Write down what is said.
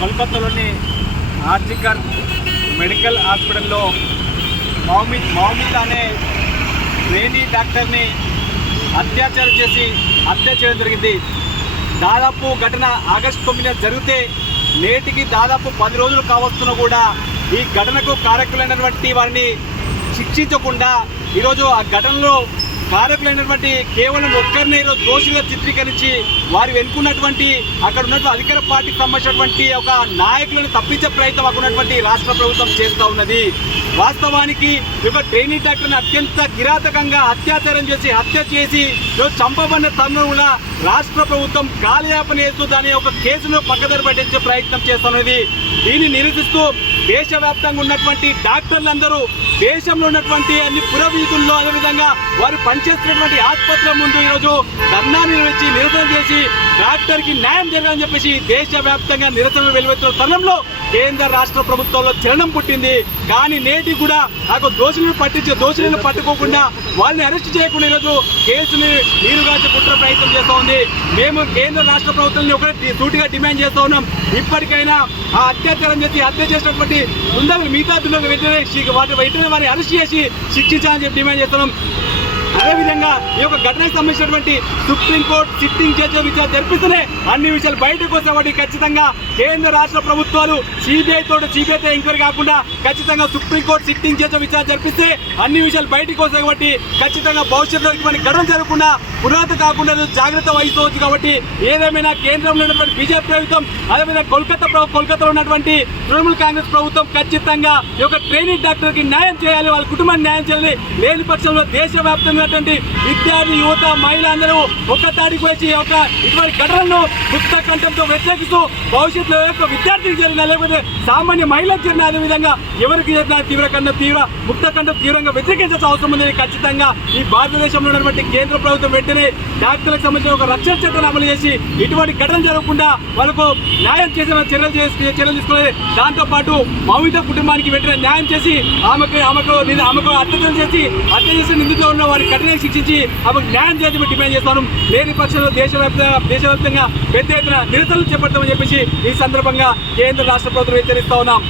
కోల్కతాలోని ఆర్జికర్ మెడికల్ హాస్పిటల్లో మౌమిద్ మౌమిత్ అనే ట్రైనీ డాక్టర్ని అత్యాచారం చేసి హత్య చేయడం జరిగింది. దాదాపు ఘటన ఆగస్టు తొమ్మిదిన జరిగితే నేటికి దాదాపు పది రోజులు కావస్తున్నా కూడా ఈ ఘటనకు కారకులైనటువంటి వారిని శిక్షించకుండా ఈరోజు ఆ ఘటనలో కారకులైనటువంటి కేవలం ఒక్కరినే ఈరోజు దోషిగా చిత్రీకరించి వారు వెనుకున్నటువంటి అక్కడ ఉన్నటువంటి అధికార పార్టీకి సంబంధించినటువంటి ఒక నాయకులను తప్పించే ప్రయత్నం అక్కడ ఉన్నటువంటి రాష్ట్ర ప్రభుత్వం చేస్తూ ఉన్నది. వాస్తవానికి ఒక ట్రైనింగ్ డాక్టర్ని అత్యంత కిరాతకంగా అత్యాచారం చేసి హత్య చేసి చంపబడిన తరుణంలో రాష్ట్ర ప్రభుత్వం కాలయాపన చేస్తూ దాని యొక్క కేసును పక్కదారి పట్టించే ప్రయత్నం చేస్తున్నది దీన్ని నిరసిస్తూ దేశవ్యాప్తంగా ఉన్నటువంటి డాక్టర్లందరూ దేశంలో ఉన్నటువంటి అన్ని పురవీధుల్లో అదేవిధంగా వారి పనిచేస్తున్నటువంటి ఆసుపత్రుల ముందు ఈరోజు ధర్నా నిర్వహించి నిరసన చేసి డాక్టర్కి న్యాయం జరగాలని చెప్పేసి దేశవ్యాప్తంగా నిరసనలు వెలువెత్తున్న తరుణంలో కేంద్ర రాష్ట్ర ప్రభుత్వంలో చలనం పుట్టింది. కానీ నేటి కూడా నాకు దోషులను పట్టించే దోషులను పట్టుకోకుండా వాళ్ళని అరెస్ట్ చేయకుండా ఈరోజు కేసుని నీరుగాల్చి కుట్ర ప్రయత్నం చేస్తూ ఉంది. మేము కేంద్ర రాష్ట్ర ప్రభుత్వాన్ని ఒకటి సూటిగా డిమాండ్ చేస్తూ ఉన్నాం. ఇప్పటికైనా ఆ అత్యాచారం చేసి హత్య చేసినటువంటి దుండగులు మిగతా దుండగులు వెంటనే వాటి వెంటనే వారిని అరెస్ట్ చేసి శిక్షించాలని చెప్పి డిమాండ్ చేస్తున్నాం. అదేవిధంగా ఈ యొక్క ఘటనకు సంబంధించినటువంటి సుప్రీంకోర్టు సిట్టింగ్ జడ్జి విచారణ జరిపిస్తేనే అన్ని విషయాలు బయటకు వస్తే వాటి ఖచ్చితంగా కేంద్ర రాష్ట్ర ప్రభుత్వాలు సిబిఐ తోటి సిబిఐతో ఎంక్వైరీ కాకుండా ఖచ్చితంగా సుప్రీంకోర్టు సిట్టింగ్ చేసే విచారణ జరిపిస్తే అన్ని విషయాలు బయటకు వస్తాయి కాబట్టి ఖచ్చితంగా భవిష్యత్తులో ఇటువంటి ఘటన జరగకుండా పురాత కాకుండా జాగ్రత్త వహించవచ్చు కాబట్టి ఏదేమైనా కేంద్రంలో ఉన్నటువంటి బీజేపీ ప్రభుత్వం అదేవిధంగా కోల్కతా ప్రభు- కోల్కతాలో ఉన్నటువంటి తృణమూల్ కాంగ్రెస్ ప్రభుత్వం ఖచ్చితంగా ఈ యొక్క ట్రైనింగ్ డాక్టర్కి న్యాయం చేయాలి వాళ్ళ కుటుంబాన్ని న్యాయం చేయాలి. లేని పక్షంలో దేశవ్యాప్తంగా విద్యార్థి యువత మహిళ అందరూ ఒక్క తాడికి వచ్చి ఒక ఇటువంటి ఘటనలను ముక్త కంఠంతో వ్యతిరేకిస్తూ భవిష్యత్తు ఏ యొక్క విద్యార్థికి జరిగినా లేకపోతే సామాన్య మహిళలకు జరిగిన అదేవిధంగా ఎవరికి జరిగిన తీవ్ర కన్నా తీవ్ర ముక్త కంటే తీవ్రంగా వ్యతిరేకించాల్సిన అవసరం ఉందని ఖచ్చితంగా ఈ భారతదేశంలో ఉన్నటువంటి కేంద్ర ప్రభుత్వం వెంటనే డాక్టర్లకు సంబంధించిన ఒక రక్షణ చట్టాన్ని అమలు చేసి ఇటువంటి ఘటన జరగకుండా వాళ్ళకు న్యాయం చేసే చర్యలు చేసుకునే చర్యలు తీసుకోవాలి. దాంతో పాటు కుటుంబానికి వెంటనే న్యాయం చేసి ఆమెకు ఆమెకు ఆమెకు అత్యాచారం చేసి హత్య చేసిన నిందితులు ఉన్న వారిని కఠినంగా శిక్షించి ఆమెకు న్యాయం చేసి డిమాండ్ చేస్తాను. లేని పక్షంలో దేశవ్యాప్తంగా దేశవ్యాప్తంగా పెద్ద ఎత్తున నిరసనలు చేపడతామని చెప్పేసి ఈ సందర్భంగా కేంద్ర రాష్ట్ర ప్రభుత్వం హెచ్చరిస్తా ఉన్నాం.